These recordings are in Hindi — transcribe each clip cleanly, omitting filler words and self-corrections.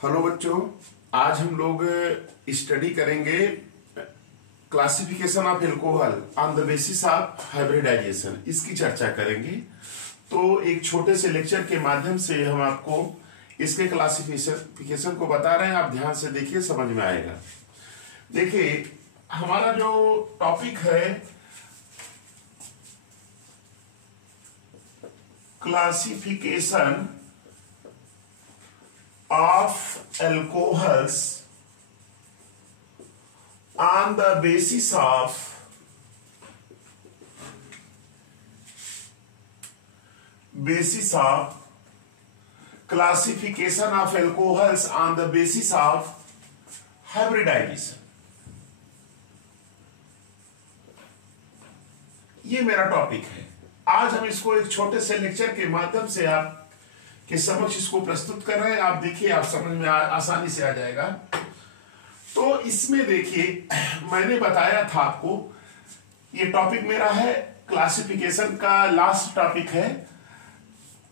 हेलो बच्चों, आज हम लोग स्टडी करेंगे classification of alcohol on the basis of hybridization. इसकी चर्चा करेंगे। तो एक छोटे से लेक्चर के माध्यम से हम आपको इसके क्लासिफिकेशन को बता रहे हैं। आप ध्यान से देखिए, समझ में आएगा। देखिए, हमारा जो टॉपिक है classification of alcohols on the basis of classification of alcohols on the basis of hybridization। ये मेरा टॉपिक है। आज हम इसको एक छोटे से लेक्चर के माध्यम से आप के समक्ष इसको प्रस्तुत कर रहे हैं। आप देखिए, आप समझ में आसानी से आ जाएगा। तो इसमें देखिए, मैंने बताया था आपको, ये टॉपिक मेरा है क्लासिफिकेशन का, लास्ट टॉपिक है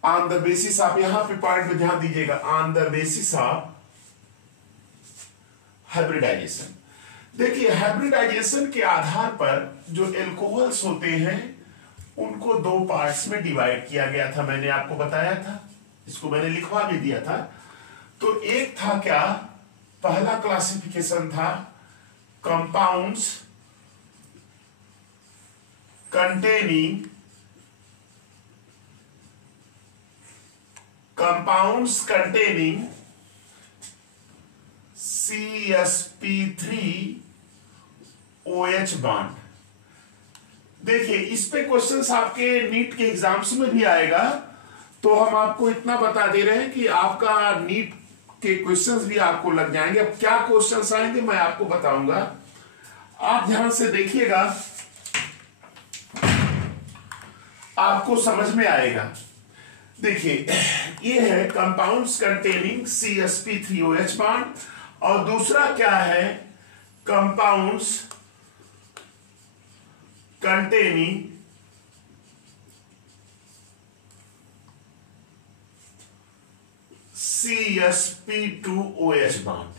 ऑन द बेसिस ऑफ, यहां पे पॉइंट पे ध्यान दीजिएगा, on the basis of hybridization. देखिए, हाइब्रिडाइजेशन के आधार पर जो एल्कोहल्स होते हैं उनको दो पार्ट्स में डिवाइड किया गया था। मैंने आपको बताया था, इसको मैंने लिखवा भी दिया था। तो एक था क्या, पहला क्लासिफिकेशन था कंपाउंड्स कंटेनिंग CsP3OH बॉन्ड। देखिए, इस पे क्वेश्चंस आपके नीट के एग्जाम्स में भी आएगा। तो हम आपको इतना बता दे रहे हैं कि आपका नीट के क्वेश्चंस भी आपको लग जाएंगे। अब क्या क्वेश्चंस आएंगे मैं आपको बताऊंगा, आप ध्यान से देखिएगा, आपको समझ में आएगा। देखिए, ये है कंपाउंड्स कंटेनिंग CsP3OH बॉन्ड, और दूसरा क्या है, कंपाउंड्स कंटेनिंग CsP2OH बॉन्ड।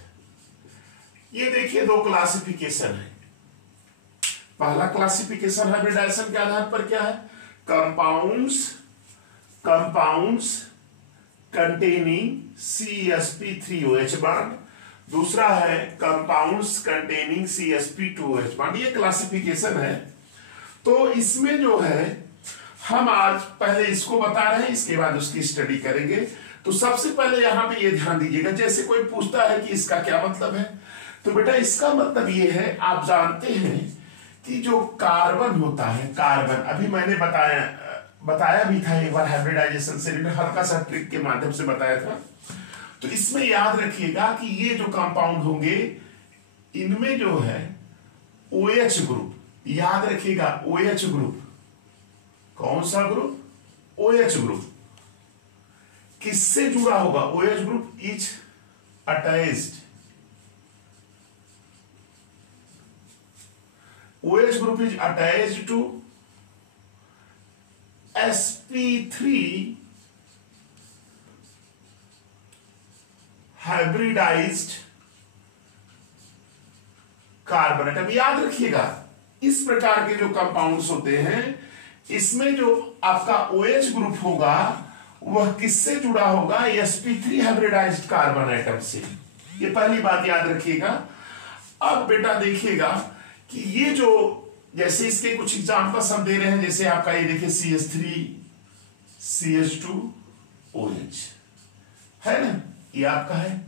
ये देखिए, दो क्लासिफिकेशन है। पहला क्लासिफिकेशन हाइब्रिडाइजेशन के आधार पर क्या है, कंपाउंड्स कंटेनिंग CsP3OH बॉन्ड। दूसरा है कंपाउंड्स कंटेनिंग CsP2OH बॉन्ड। ये क्लासिफिकेशन है। तो इसमें जो है, हम आज पहले इसको बता रहे हैं, इसके बाद उसकी स्टडी करेंगे। तो सबसे पहले यहां पे ये ध्यान दीजिएगा, जैसे कोई पूछता है कि इसका क्या मतलब है, तो बेटा इसका मतलब ये है, आप जानते हैं कि जो कार्बन होता है, कार्बन, अभी मैंने बताया भी था एक बार हाइब्रिडाइजेशन से रिलेटेड, हल्का सा ट्रिक के माध्यम से बताया था। तो इसमें याद रखिएगा कि ये जो कंपाउंड होंगे, इनमें जो है OH ग्रुप, याद रखिएगा OH ग्रुप, कौन सा ग्रुप, OH ग्रुप किससे जुड़ा होगा, OH group is attached, OH group is attached to sp3 hybridized carbon atom. याद रखिएगा, इस प्रकार के जो कंपाउंड्स होते हैं, इसमें जो आपका OH ग्रुप होगा वह किससे जुड़ा होगा, sp3 हाइब्रिडाइज्ड कार्बन एटम से। ये पहली बात याद रखिएगा। अब बेटा देखिएगा कि ये जो, जैसे इसके कुछ एग्जांपल्स हम दे रहे हैं, जैसे आपका ये देखिए CH3CH2OH है ना, ये आपका है।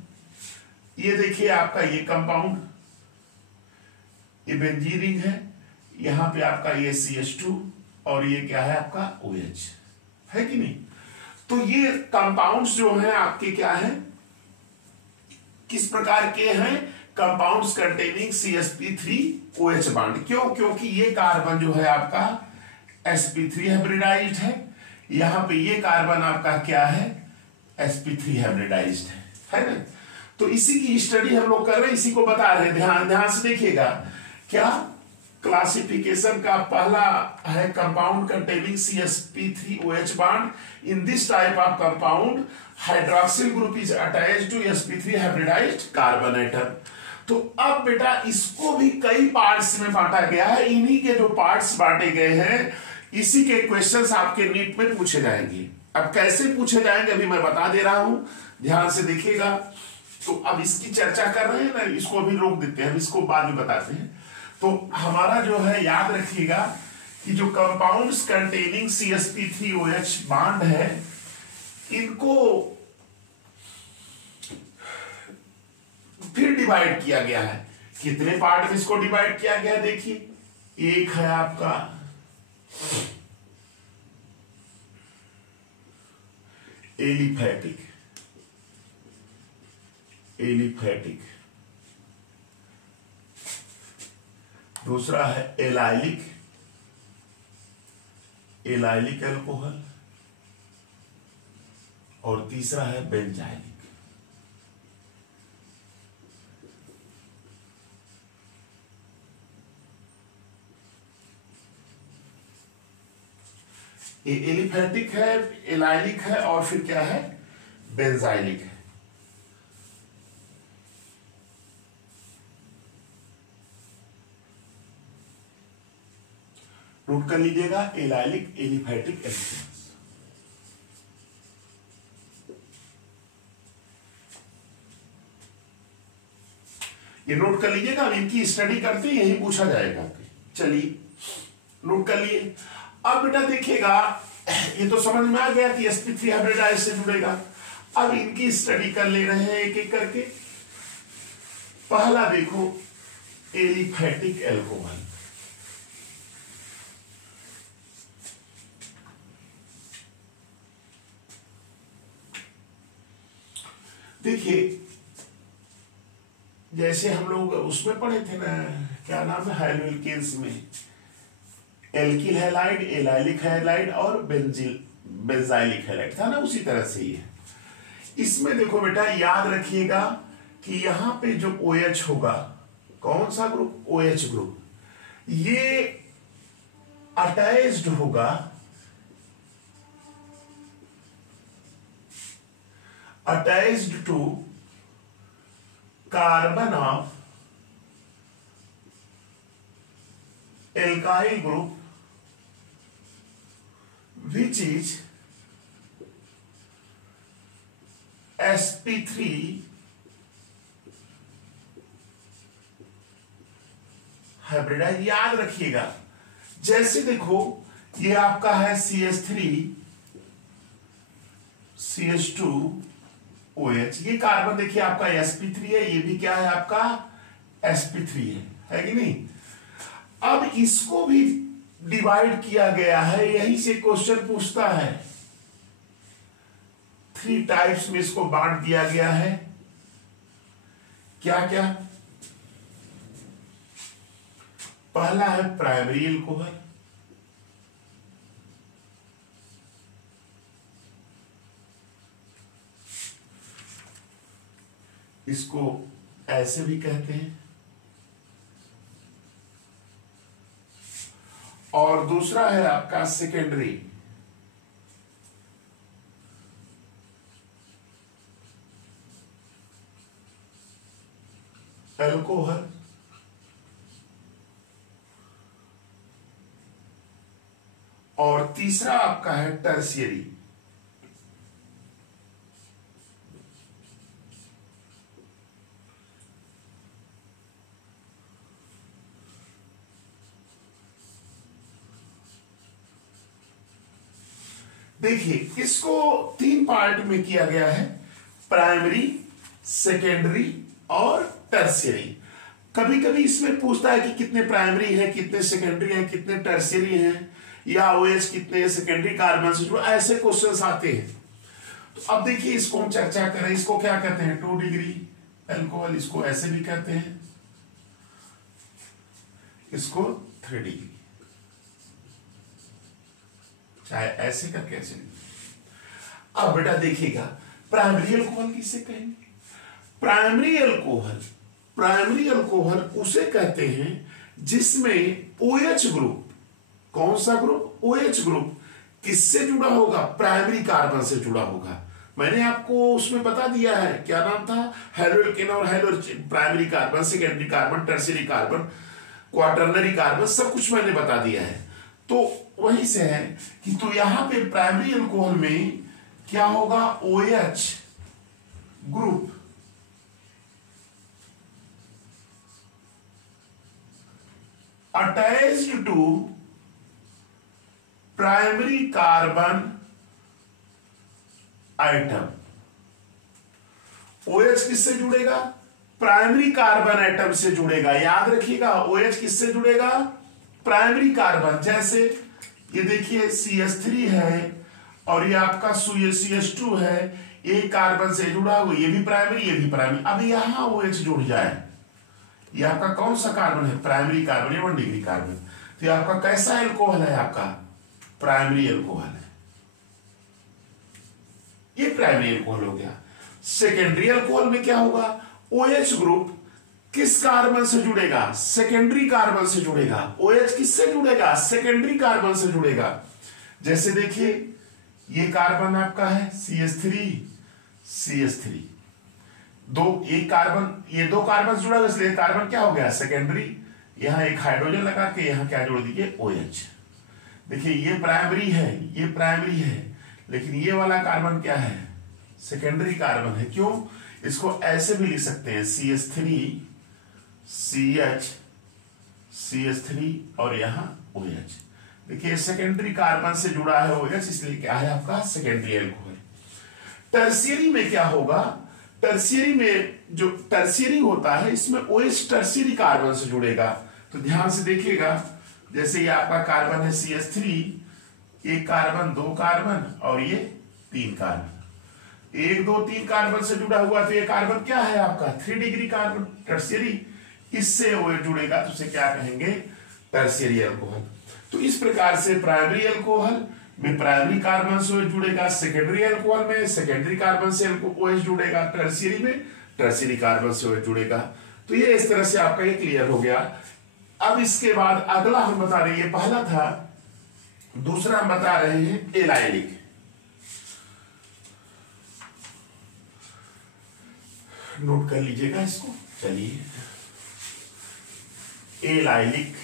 ये देखिए आपका ये कंपाउंड, ये बेंजीन रिंग है, यहां पे आपका ये CH2 और ये क्या है आपका OH है कि नहीं। तो ये कंपाउंड्स जो हैं आपके क्या हैं, किस प्रकार के हैं, कंपाउंड्स कंटेनिंग CsP3OH बॉन्ड। क्यों, क्योंकि ये कार्बन जो है आपका sp3 हाइब्रिडाइज्ड है, यहां पे ये कार्बन आपका क्या है, sp3 हाइब्रिडाइज्ड है ना। तो इसी की स्टडी हम लोग कर रहे हैं, इसी को बता रहे हैं। ध्यान से देखिएगा, क्या क्लासिफिकेशन का पहला है compound containing sp3OH bond. In this type of compound hydroxyl group is attached to sp3 hybridized carbon atom. तो अब बेटा इसको भी कई पार्ट्स में बांटा गया है। इन्हीं के जो पार्ट्स बांटे गए हैं इसी के क्वेश्चंस आपके नीट में पूछे जाएंगे। अब कैसे पूछे जाएंगे अभी मैं बता दे रहा हूं, ध्यान से देखिएगा। तो अब इसकी चर्चा कर रहे हैं ना, इसको अभी रोक देते हैं, इसको बाद में बताते हैं। तो हमारा जो है याद रखिएगा कि जो कंपाउंड्स कंटेनिंग sp3OH बॉन्ड है इनको फिर डिवाइड किया गया है। कितने पार्ट में इसको डिवाइड किया गया है देखिए, एक है आपका एलिफैटिक, दूसरा है एलाइलिक अल्कोहल, और तीसरा है बेंजाइलिक। ये एलिफैटिक है, एलाइलिक है, और फिर क्या है, बेंजाइलिक है। नोट कर लीजिएगा, एलाइलिक, एलिफैटिक, एल्केन्स। ये नोट कर लीजिएगा, इनकी स्टडी करते हैं यही पूछा जाएगा। चलिए नोट कर लिए। अब बेटा देखिएगा, ये तो समझ में आ गया कि sp3 हाइब्रिडाइज से जुड़ेगा। अब इनकी स्टडी कर ले रहे हैं एक एक करके। पहला देखो एलिफैटिक अल्कोहल। देखिए जैसे हम लोग उसमें पढ़े थे ना, क्या नाम है, हाइड्रोल्केन्स में एल्किल हैलाइड, एलाइलिक हैलाइड और बेंजाइलिक हैलाइड था ना, उसी तरह से ही है। इसमें देखो बेटा याद रखिएगा कि यहां पे जो OH होगा, कौन सा ग्रुप, OH ग्रुप, ये अटैच्ड होगा to carbon of alkyl group which is sp3 hybridize. याद रखिएगा, जैसे देखो ये आपका है CH2OH, ये कार्बन देखिए आपका sp3 है, ये भी क्या है आपका sp3 है कि नहीं। अब इसको भी डिवाइड किया गया है, यहीं से क्वेश्चन पूछता है। 3 टाइप्स में इसको बांट दिया गया है। क्या क्या, पहला है प्राइमरी अल्कोहल, इसको ऐसे भी कहते हैं, और दूसरा है आपका सेकेंडरी अल्कोहल, और तीसरा आपका है टर्शियरी। देखिए इसको 3 पार्ट में किया गया है, प्राइमरी, सेकेंडरी और टर्शियरी। कभी कभी इसमें पूछता है कि कितने प्राइमरी हैं, कितने सेकेंडरी हैं, कितने टर्शियरी हैं, या OH कितने सेकेंडरी कार्बन से जुड़े, ऐसे क्वेश्चंस आते हैं। तो अब देखिए इसको हम चर्चा करें। इसको क्या कहते हैं, 2 डिग्री अल्कोहल, इसको ऐसे भी कहते हैं, इसको 3 डिग्री, चाहे ऐसे करके ऐसे नहीं। अब बेटा देखिएगा प्राइमरी अल्कोहल किसे कहेंगे। प्राइमरी अल्कोहल उसे कहते हैं जिसमें OH ग्रुप, कौन सा ग्रुप? OH ग्रुप किससे जुड़ा होगा? प्राइमरी कार्बन से जुड़ा होगा। मैंने आपको उसमें बता दिया है, क्या नाम था? हेलोएल्केन और primary carbon, secondary carbon, tertiary carbon, quaternary carbon, सब कुछ मैंने बता दिया है। तो वहीं से है कि तो यहां पे प्राइमरी अल्कोहल में क्या होगा? OH group attached to primary carbon atom. OH किससे जुड़ेगा? प्राइमरी कार्बन आइटम से जुड़ेगा। याद रखिएगा, OH किससे जुड़ेगा? Primary carbon. जैसे ये देखिए CH3 है और ये आपका CH2 है, एक कार्बन से जुड़ा हुआ, ये भी प्राइमरी, ये भी प्राइमरी। अब यहां OH जुड़ जाए, ये आपका कौन सा कार्बन है? प्राइमरी कार्बन या 1 डिग्री कार्बन। तो ये आपका कैसा एल्कोहल है? आपका प्राइमरी एल्कोहल है। ये प्राइमरी एल्कोहल हो गया। सेकेंडरी एल्कोहल में क्या होगा? OH ग्रुप किस कार्बन से जुड़ेगा? सेकेंडरी कार्बन से जुड़ेगा। OH किससे जुड़ेगा? सेकेंडरी कार्बन से जुड़ेगा। जैसे देखिए ये कार्बन आपका है CH3 एक कार्बन, ये दो कार्बन जुड़ा हुआ, इसलिए कार्बन क्या हो गया? सेकेंडरी। यहां एक हाइड्रोजन लगा के यहां क्या जोड़ दीजिए? OH। देखिए ये प्राइमरी है, ये प्राइमरी है, लेकिन ये वाला कार्बन क्या है? सेकेंडरी कार्बन है। क्यों? इसको ऐसे भी लिख सकते हैं CH3 और यहां OH। देखिए सेकेंडरी कार्बन से जुड़ा है OH, इसलिए क्या है आपका? Secondary alcohol. टर्शियरी में क्या होगा? टर्शियरी में जो टर्शियरी होता है, इसमें OH टर्शियरी कार्बन से जुड़ेगा। तो ध्यान से देखिएगा, जैसे ये आपका कार्बन है CH3, एक कार्बन, दो कार्बन और ये 3 कार्बन, 1 2 3 कार्बन से जुड़ा हुआ। तो ये कार्बन क्या है आपका? 3 डिग्री कार्बन, टर्शियरी। इससे OH जुड़ेगा तो उसे क्या कहेंगे? Tertiary alcohol. तो इस प्रकार से प्राइमरी अल्कोहल में प्राइमरी कार्बन से OH जुड़ेगा, सेकेंडरी अल्कोहल में सेकेंडरी कार्बन से OH जुड़ेगा, टर्शियरी में टर्शियरी कार्बन से OH जुड़ेगा। तो ये इस तरह से आपका ये क्लियर हो गया। अब इसके बाद अगला हम बता रहे हैं, ये पहला था, दूसरा हम बता रहे हैं एलाइलिक। नोट कर लीजिएगा इसको। चलिए allylic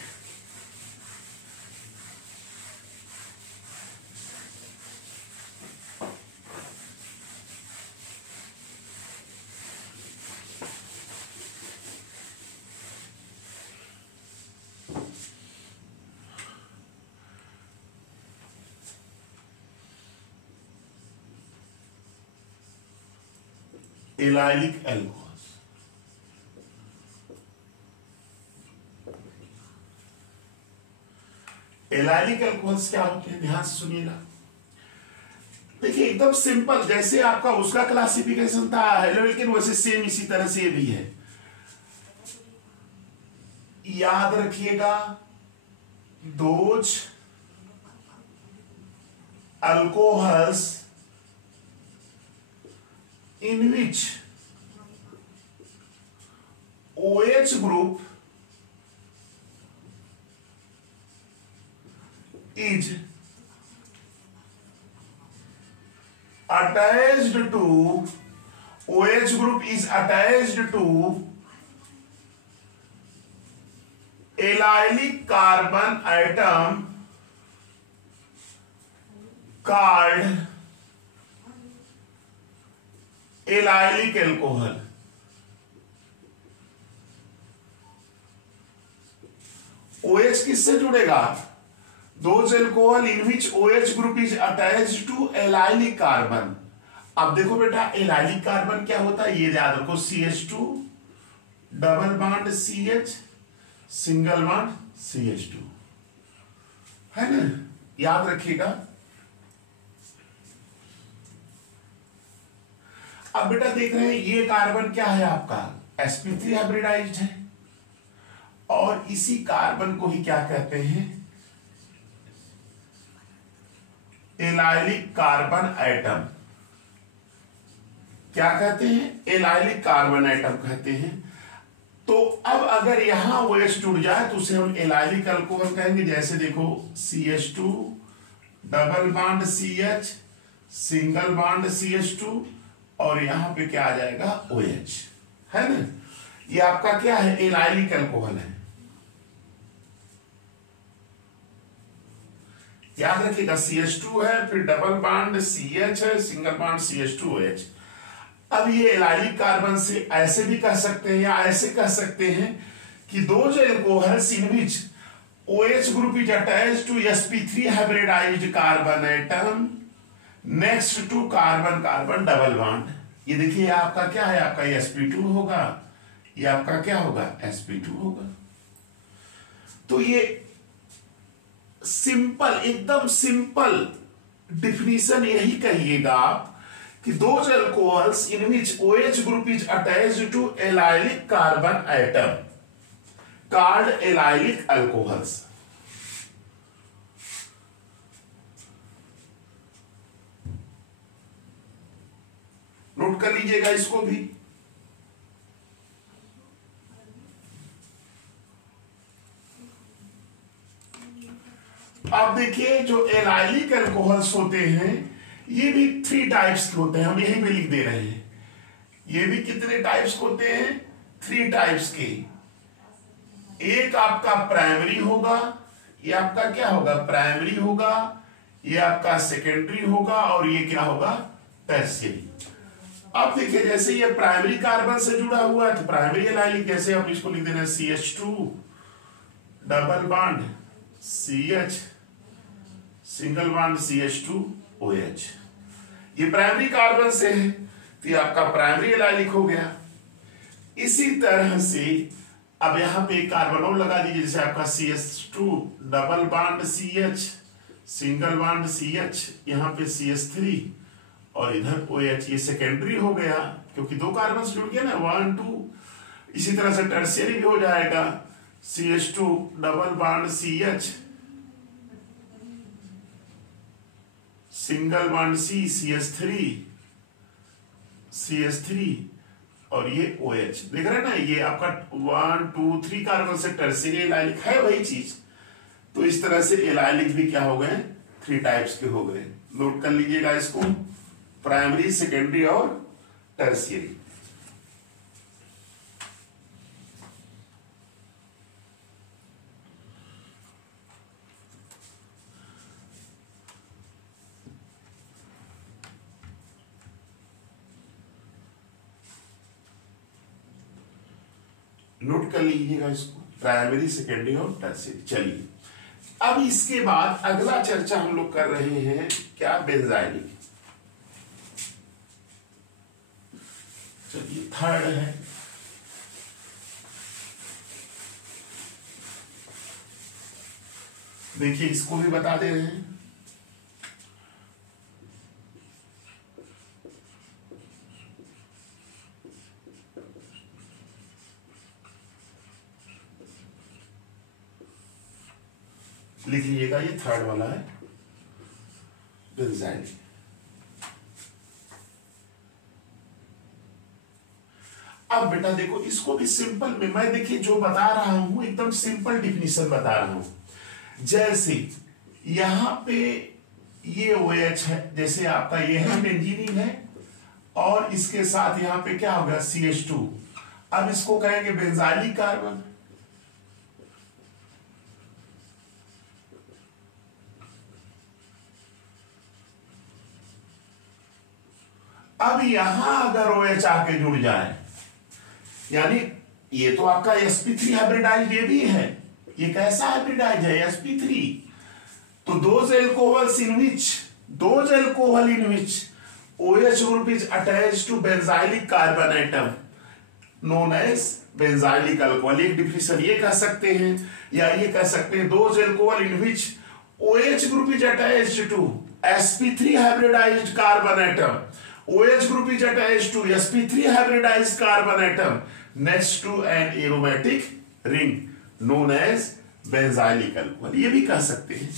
allylic alcohol. Allylic alcohols क्या होते हैं? ध्यान से सुनिएगा। देखिए एकदम सिंपल, जैसे आपका उसका क्लासिफिकेशन था हेलोएल्केन, वैसे सेम इसी तरह से ये भी है। याद रखिएगा, those alcohols in which OH group is attached to OH group is attached to allylic carbon atom called allylic alcohol. OH किससे जुड़ेगा? Those alcohol in which OH group is attached to allylic carbon. अब देखो बेटा, एलाइलिक कार्बन क्या होता है ये याद रखो। CH2 double bond CH, single bond CH2, है ना? याद रखिएगा। अब बेटा देख रहे हैं ये कार्बन क्या है आपका? sp3 हाइब्रिडाइज्ड है, और इसी कार्बन को ही क्या कहते हैं? Allylic carbon atom. क्या कहते हैं? एलाइलिक कार्बन एटम कहते हैं। तो अब अगर यहां OH जुड़ जाए तो उसे हम एलाइलिक अल्कोहल कहेंगे। जैसे देखो CH2 double bond CH single bond CH2 और यहां पे क्या आ जाएगा OH, है ना। ये आपका क्या है, एलाइलिक अल्कोहल है। याद रखिएगा CH2 है, फिर डबल बॉन्ड CH है, सिंगल बॉन्ड CH2OH। अब ये एलाइलिक कार्बन से ऐसे भी कह सकते हैं या ऐसे कह सकते हैं कि those alcohols in which OH group is attached to sp3 hybridized carbon atom next to carbon carbon double bond। ये देखिए आपका क्या है, आपका ये sp2 होगा, ये आपका क्या होगा sp2 होगा। तो ये सिंपल, एकदम सिंपल डिफिनीशन यही कहिएगा आप कि those alcohols in which OH group is attached to allylic carbon atom called allylic alcohols। Note कर लीजिएगा इसको भी। अब देखिए जो एलाइलिक अल्कोहल्स होते हैं ये भी 3 टाइप्स के होते हैं, हम यहीं पे लिख दे रहे हैं। ये भी कितने टाइप्स होते हैं, 3 टाइप्स के। एक आपका प्राइमरी होगा, ये आपका क्या होगा प्राइमरी होगा, ये आपका सेकेंडरी होगा और ये क्या होगा टर्शियरी। अब देखिए जैसे ये प्राइमरी कार्बन से जुड़ा हुआ है तो प्राइमरी एलाइलिक, जैसे आप इसको लिख देना CH2 double bond CH single bond CH2OH। ये प्राइमरी कार्बन से है तो ये आपका प्राइमरी एलाइलिक हो गया। इसी तरह से अब यहां पे कार्बन और लगा दीजिए, जैसे आपका CH2 double bond CH single bond CH, यहां पे CH3 और इधर OH। ये सेकेंडरी हो गया क्योंकि 2 कार्बन जुड़ गए ना 1 2। इसी तरह से टर्शियरी भी हो जाएगा CH2 double bond CH single bond CH3 और ये OH। देख रहे हैं ना, ये आपका 1 2 3 कार्बन से टर्शियरी एलाइलिक है वही चीज। तो इस तरह से एलाइलिक भी क्या हो गए 3 टाइप्स के हो गए। नोट कर लीजिएगा इसको, प्राइमरी सेकेंडरी और टर्शियरी। नोट कर लीजिएगा इसको, प्राइमरी सेकेंडरी और टर्शियरी। चलिए अब इसके बाद अगला चर्चा हम लोग कर रहे हैं क्या, बेंजाइलिक। चलिए थर्ड है। देखिए इसको भी बता दे रहे हैं। लिख लीजिएगा, ये थर्ड वाला है बेंजाइलिक। अब बेटा देखो इसको भी सिंपल में मैं देखिए जो बता रहा हूं एकदम सिंपल डिफिनीशन बता रहा हूं। जैसे यहां पे ये OH है, जैसे आपका ये है बेंजीन है और इसके साथ यहां पे क्या होगा CH2। अब इसको कहेंगे बेंजाइलिक कार्बन। अब यहां अगर OH आके जुड़ जाए, यानी ये तो आपका sp3 हाइब्रिडाइज ये भी है, ये कैसा हाइब्रिडाइज है sp3। तो those alcohols in which OH group is attached to benzylic carbon atom known as benzylic alcohol। एक डिफिनेशन ये कह सकते हैं या ये कह सकते हैं those alcohol in which OH group is attached to sp3 hybridized carbon atom, OH group is attached to sp3 hybridized carbon atom next to an aromatic ring known as benzylic alcohol। ये भी कह सकते हैं।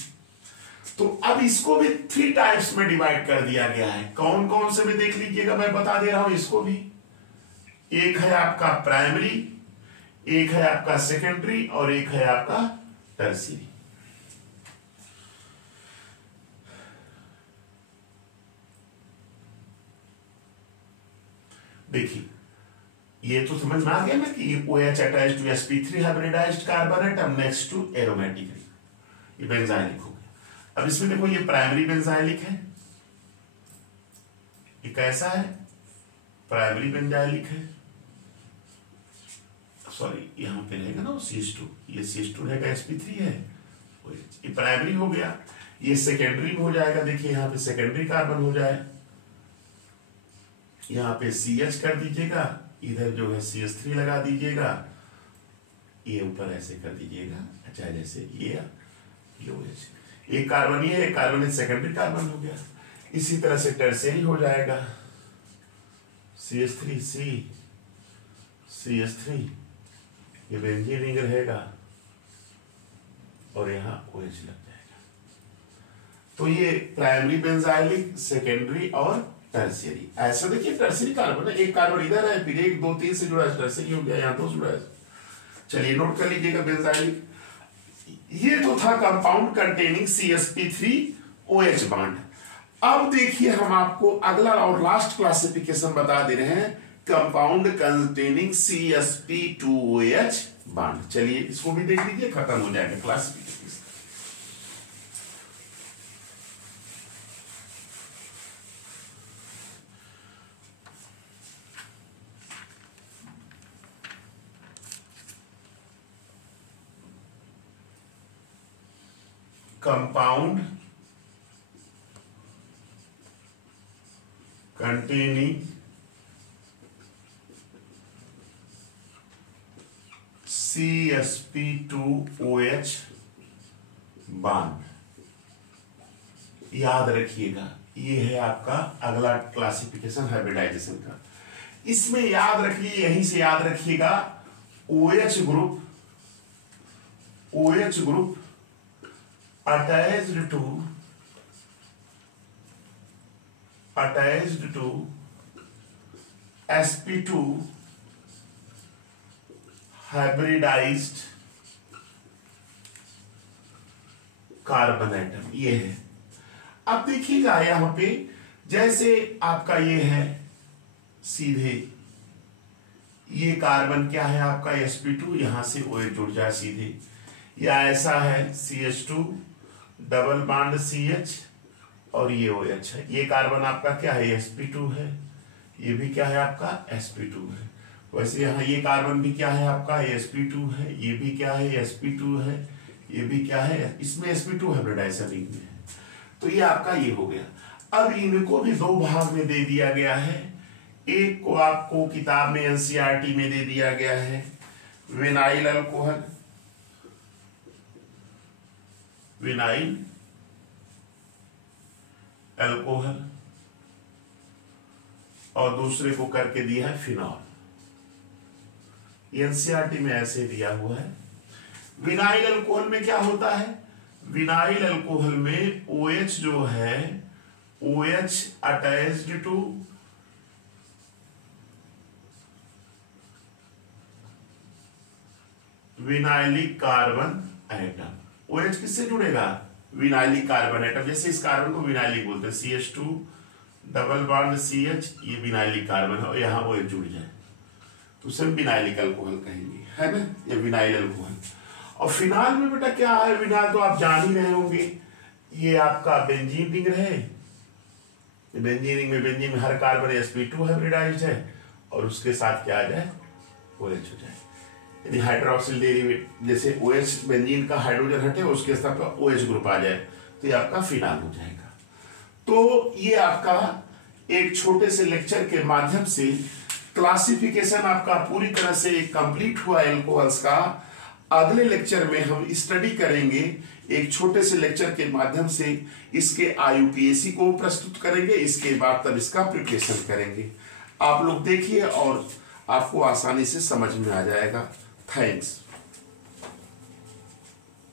तो अब इसको भी 3 टाइप्स में डिवाइड कर दिया गया है। कौन कौन से भी देख लीजिएगा, मैं बता दे रहा हूं इसको भी। एक है आपका प्राइमरी, एक है आपका सेकेंडरी और एक है आपका टर्शियरी। देखिए ये तो समझ में आ गया ना कि OH attached to sp3 hybridized carbon atom next to aromatic ring, ये बेंजाइलिक हो गया। अब इसमें देखो ये प्राइमरी बेंजाइलिक है, ये कैसा है, प्राइमरी बेंजाइलिक है, सॉरी यहां पे रहेगा ना CH2, ये CH2 रहेगा, sp3 है, ये प्राइमरी हो गया। ये सेकेंडरी हो जाएगा, देखिए यहां पे सेकेंडरी कार्बन हो जाए, यहां पे CH कर दीजिएगा, इधर जो है CH3 लगा दीजिएगा, ये ऊपर ऐसे कर दीजिएगा, अच्छा जैसे ये OH, एक कार्बन ये है, कार्बन सेकेंडरी कार्बन हो गया। इसी तरह से टर्शियरी हो जाएगा, CH3C CH3, ये बेंजीन रिंग रहेगा और यहाँ OH लग जाएगा। तो ये प्राइमरी बेंजाइलिक, सेकेंडरी और टर्शियरी। ऐसा देखिए टर्शियरी कार्बन है, एक कार्बन इधर है, फिर 1 2 3 से जुड़ा है, टर्शियरी हो गया, यहाँ 2 जुड़ा है। चलिए नोट कर लीजिएगा बेंजाइलिक। ये तो था कंपाउंड कंटेनिंग CsP3OH बॉन्ड। अब देखिए हम आपको अगला और लास्ट क्लासिफिकेशन बता दे रहे हैं, कंपाउंड कंटेनिंग CsP2OH बॉन्ड। चलिए इसको भी देख लीजिए, खत्म हो जाएगा classification. Compound containing CsP2OH bond, याद रखिएगा ये है आपका अगला क्लासिफिकेशन हाइब्रिडाइजेशन का। इसमें याद रखिए, यहीं से याद रखिएगा, OH group attached to sp2 hybridized carbon atom, ये है। अब देखिएगा यहां पे जैसे आपका ये है सीधे, ये कार्बन क्या है आपका sp2, यहां से OH जुड़ जाए सीधे, या ऐसा है CH2 डबल बॉन्ड CH और ये OH है। ये कार्बन आपका क्या है, sp2 है, ये भी क्या है आपका sp2 है। वैसे यहाँ ये कार्बन भी क्या है आपका, sp2 है, ये भी क्या है sp2 है, ये भी क्या है, इसमें sp2 हाइब्रिडाइजेशन रिंग में है। तो ये आपका ये हो गया। अब इनको भी 2 भाग में दे दिया गया है। एक को आपको किताब में NCERT में दे दिया गया है विनाइल अल्कोहल, विनाइल अल्कोहल, और दूसरे को करके दिया है फिनॉल। एनसीईआरटी में ऐसे दिया हुआ है। विनाइल अल्कोहल में क्या होता है, विनाइल अल्कोहल में OH जो है, OH attached to vinylic carbon atom. OH किससे जुड़ेगा, विनाइलिक कार्बन एटम। जैसे इस कार्बन को विनाइलिक बोलते हैं, CH2 डबल बॉन्ड CH, ये विनाइलिक कार्बन है और यहाँ OH जुड़ जाए तो उसे विनाइलिक अल्कोहल कहेंगे, है ना, ये विनाइल अल्कोहल। और फिनाल में बेटा क्या है, फिनाल तो आप जान ही रहे होंगे, ये आपका बेंजीन रिंग रहे, बेंजीन रिंग में हर कार्बन sp2 हाइब्रिडाइज्ड है और उसके साथ क्या आ जाए, OH हो जाए। यदि हाइड्रोक्सिल डेरिवेटिव जैसे OH बेंजीन का हाइड्रोजन हटे उसके साथ का OH ग्रुप आ जाए तो ये आपका फिनाल हो जाएगा। तो ये आपका एक छोटे से लेक्चर के माध्यम से क्लासिफिकेशन आपका पूरी तरह से कंप्लीट हुआ एल्कोहल्स का। अगले लेक्चर में हम स्टडी करेंगे, एक छोटे से लेक्चर के माध्यम से इसके IUPAC को प्रस्तुत करेंगे, इसके बाद तब इसका प्रिपरेशन करेंगे। आप लोग देखिए और आपको आसानी से समझ में आ जाएगा। थैंक्स।